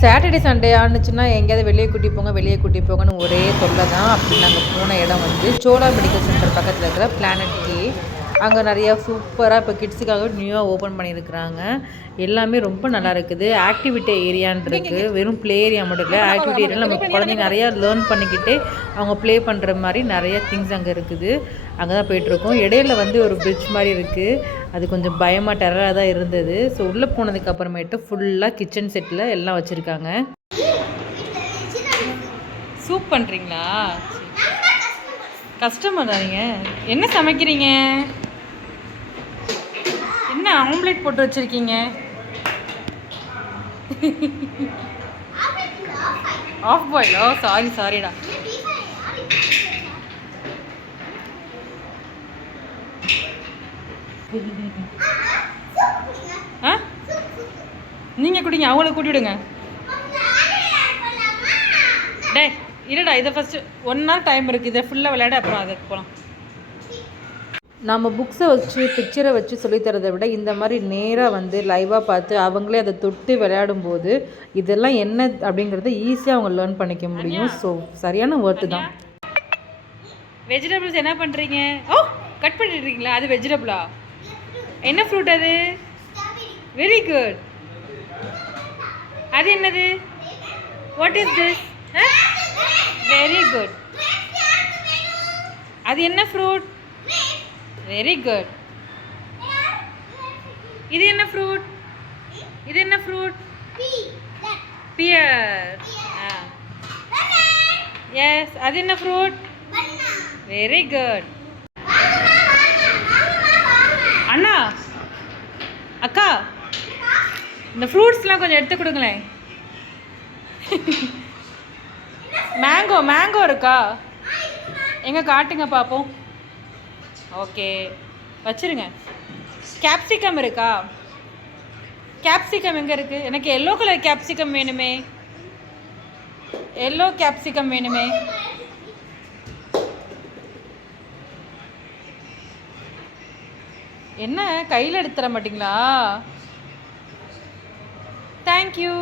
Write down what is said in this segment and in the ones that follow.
Saturday Sunday ஆனிச்சுன்னா எங்கேயாவது வெளியே கூட்டி போங்கன்னு ஒரே தொல்லை தான். அப்படி நாங்கள் போன இடம் வந்து சோலா மெடிக்கல் சென்டர் பக்கத்தில் இருக்கிற பிளானட் கே. அங்கே நிறையா சூப்பராக இப்போ கிட்ஸுக்காக நியூவாக ஓப்பன் பண்ணியிருக்கிறாங்க. எல்லாமே ரொம்ப நல்லா இருக்குது. ஆக்டிவிட்டி ஏரியான்னு இருக்குது. வெறும் ப்ளே ஏரியா மட்டும் இல்லை, ஆக்டிவிட்டி ஏரியாவில் நம்ம குழந்தைங்க நிறையா லேர்ன் பண்ணிக்கிட்டு அவங்க ப்ளே பண்ணுற மாதிரி நிறைய திங்ஸ் அங்கே இருக்குது. அங்கே தான் போயிட்டுருக்கோம். இடையில வந்து ஒரு பிரிட்ஜ் மாதிரி இருக்குது. அது கொஞ்சம் பயமாக டெரராக தான் இருந்தது. ஸோ உள்ளே போனதுக்கு அப்புறமேட்டு ஃபுல்லாக கிச்சன் செட்டில் எல்லாம் வச்சுருக்காங்க. சூப் பண்ணுறீங்களா? கஷ்டமாக தானீங்க. என்ன சமைக்கிறீங்க? என்ன ஆம்லேட் போட்டு வச்சுருக்கீங்க? Half boil. ஓ சாரிடா. ஆ நீங்கள் குடிங்க, அவங்கள கூட்டி விடுங்க. டே இல்லைடா, இதை ஃபஸ்ட்டு 1 hour டைம் இருக்குது. இதை ஃபுல்லாக விளையாட அப்புறம் அதுக்கு போகலாம். நம்ம புக்ஸை வச்சு பிக்சரை வச்சு சொல்லித்தரதை விட இந்த மாதிரி நேராக வந்து லைவாக பார்த்து அவங்களே அதை தொட்டு விளையாடும்போது இதெல்லாம் என்ன அப்படிங்கிறத ஈஸியாக அவங்க லேர்ன் பண்ணிக்க முடியும். ஸோ சரியான ஒர்த்து தான். வெஜிடபிள்ஸ் என்ன பண்ணுறீங்க? ஓ கட் பண்ணிடுறீங்களா? அது வெஜிடபிளா? என்ன ஃப்ரூட் அது? Very good. அது என்னது? What is this? Very good. அது என்ன ஃப்ரூட்? Very good. இது என்ன ஃப்ரூட்? இது என்ன ஃப்ரூட்? பியர். எஸ். அது என்ன ஃப்ரூட்? Very good. அண்ணா அக்கா இந்த ஃப்ரூட்ஸ்லாம் கொஞ்சம் எடுத்து கொடுங்களேன். மேங்கோ இருக்கா? எங்கே காட்டுங்க பார்ப்போம். ஓகே வச்சுருங்க. கேப்சிகம் இருக்கா? கேப்சிகம் எங்கே இருக்குது? எனக்கு எல்லோ கலர் கேப்சிகம் வேணுமே. எல்லோ கேப்சிகம் வேணுமே. என்ன கையில் எடுத்து தர மாட்டிங்களா? தேங்க்யூ.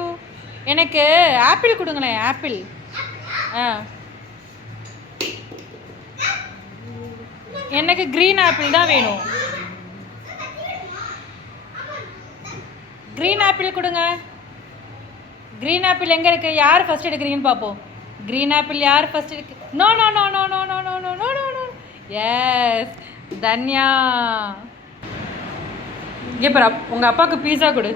எனக்கு ஆப்பிள் கொடுங்களேன். ஆப்பிள். எனக்கு க்ரீன் ஆப்பிள் தான் வேணும். க்ரீன் ஆப்பிள் கொடுங்க. க்ரீன் ஆப்பிள் எங்கே இருக்குது? யார் ஃபஸ்ட் எடுக்கிறீங்கன்னு பார்ப்போம். க்ரீன் ஆப்பிள் யார் ஃபஸ்ட் எடுக்கு? No no no no no no no no no no. Yes Dhanya. இங்கே பாரு, உங்கள் அப்பாவுக்கு பீஸா கொடு.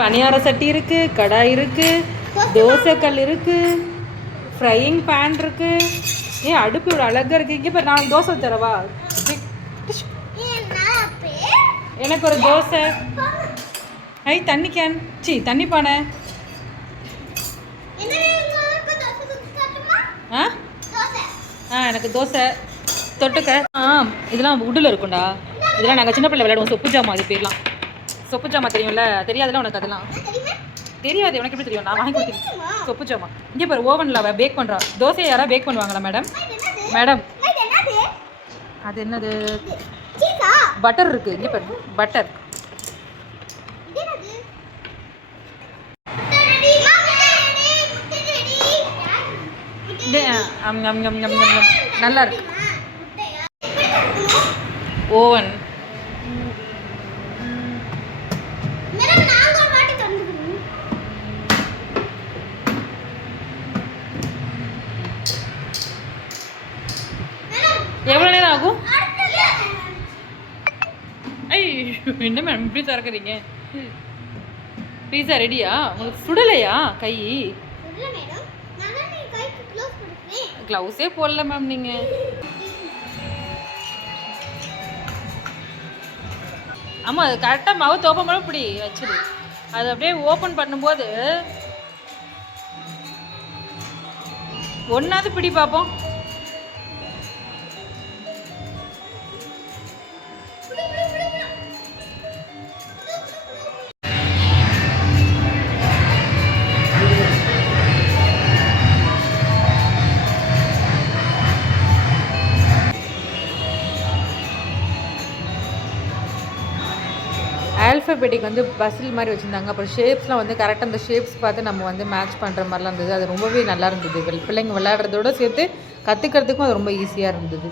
பனியார சட்டி இருக்குது, கடாய் இருக்குது, தோசைக்கல் இருக்குது, ஃப்ரையிங் பேன் இருக்குது. அடுப்பு ஒரு அழகாக இருக்குது. இங்கே பாரு, நான் தோசை தரவா? எனக்கு ஒரு தோசை. தண்ணி கேன். தண்ணி பானை. எனக்கு தோசை தொட்டுக்க. இதெல்லாம் உட்டில் இருக்கும்டா. இதெல்லாம் நாங்கள் சின்ன பிள்ளை விளையாடுவோம். சொப்பு ஜாமா. அது பேர்லாம் சொப்பு ஜாமா தெரியும்ல? தெரியாதுல்ல உனக்கு? அதெல்லாம் தெரியாது. உனக்கு எப்படி தெரியும்? நான் வாங்கி கொடுத்தேன் சொப்பு ஜாமா. இங்கே பாரு, ஓவனில் அவள் பேக் பண்ணுறா. தோசையை யாராவது பேக் பண்ணுவாங்களா மேடம்? மேடம் அது என்னது? பட்டர் இருக்குது. இங்கே பாரு, பட்டர். நல்லா இருக்கு. ஓவன். எவ்வளோ நேரம் ஆகும்? என்ன மேம் இப்படி திறக்குறீங்க? பீஸா ரெடியா? உங்களுக்கு சுடலையா கை? க்ளவுஸே போடல மேம் நீங்கள். ஆமாம், அது கரெக்டாக மவுத் ஓப்பன் பண்ண இப்படி வச்சுது. அது அப்படியே ஓப்பன் பண்ணும்போது ஒன்றாவது பிடி பார்ப்போம். ஆல்ஃபபெட்டிக் வந்து பசில் மாதிரி வச்சுருந்தாங்க. அப்புறம் ஷேப்ஸ்லாம் வந்து கரெக்டாக அந்த ஷேப்ஸ் பார்த்து நம்ம வந்து மேட்ச் பண்ணுற மாதிரிலாம் இருந்தது. அது ரொம்பவே நல்லா இருந்தது. பிள்ளைங்க விளையாடுறதோடு சேர்த்து கற்றுக்கிறதுக்கும் அது ரொம்ப ஈஸியாக இருந்தது.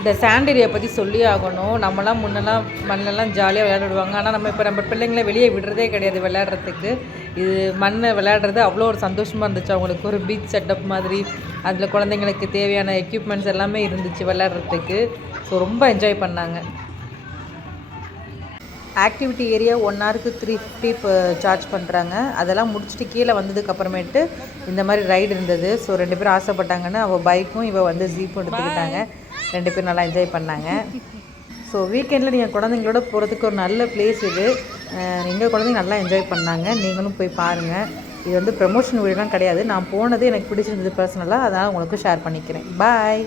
இந்த சாண்ட் ஏரியா பற்றி சொல்லி ஆகணும். நம்மலாம் முன்னெல்லாம் மண்ணெல்லாம் ஜாலியாக விளையாடுவாங்க. ஆனால் நம்ம பிள்ளைங்கள வெளியே விடுறதே கிடையாது விளையாடுறதுக்கு. இது மண்ணை விளையாடுறது அவ்வளோ ஒரு சந்தோஷமாக இருந்துச்சு. அவங்களுக்கு ஒரு பீச் செட்டப் மாதிரி அதில் குழந்தைங்களுக்கு தேவையான எக்யூப்மெண்ட்ஸ் எல்லாமே இருந்துச்சு விளையாடுறதுக்கு. ஸோ ரொம்ப என்ஜாய் பண்ணாங்க. ஆக்டிவிட்டி ஏரியா 1 ஹவருக்கு 350 இப்போ சார்ஜ் பண்ணுறாங்க. அதெல்லாம் முடிச்சுட்டு கீழே வந்ததுக்கப்புறமேட்டு இந்த மாதிரி ரைடு இருந்தது. ஸோ 2 பேரும் ஆசைப்பட்டாங்கன்னு அவள் பைக்கும் இவள் வந்து ஜீப்பும் எடுத்துக்கிட்டாங்க. 2 பேரும் நல்லா என்ஜாய் பண்ணாங்க. ஸோ வீக்கெண்டில் நீங்கள் குழந்தைங்களோட போகிறதுக்கு ஒரு நல்ல பிளேஸ் இது. எங்கள் குழந்தைங்க நல்லா என்ஜாய் பண்ணாங்க. நீங்களும் போய் பாருங்கள். இது வந்து ப்ரமோஷன் வீடியோலாம் கிடையாது. நான் போனது எனக்கு பிடிச்சிருந்தது பர்சனலாக, அதனால் உங்களுக்கு ஷேர் பண்ணிக்கிறேன். பாய்.